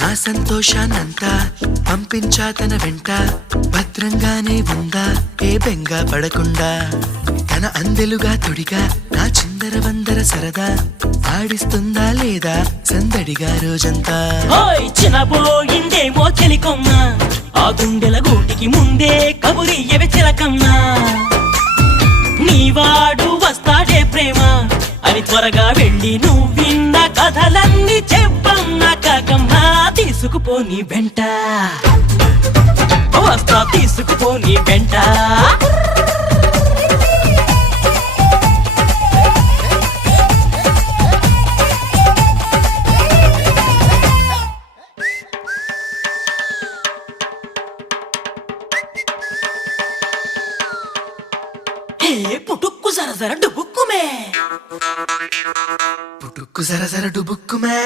నా సంతోషాన్నంతా పంపించా తన వెంట, భద్రంగానే ఉందా ఏ బెంగ పడకుండా. తన అందెలుగా తొడిగా నా చిందర వందర సరదా, ఆడిస్తుందా లేదా సందడిగా రోజంతా. చిన్నబోయిందేమో చెలికొమ్మ, ఆ గుండెల గూటికి ముందే కబురియవే చిలకమ్మా. నీవాడు వస్తాడే ప్రేమ అని త్వరగా వెళ్ళి నువ్విన్న కథలన్నీ చెప్పమ్మా కాకమ్మా. తీసుకుపోని వెంట వస్తా, తీసుకుపోని వెంట. పుటుక్కు జర జర డుబుక్కుమే, పుటుక్కు జర జర డుబుక్కుమే.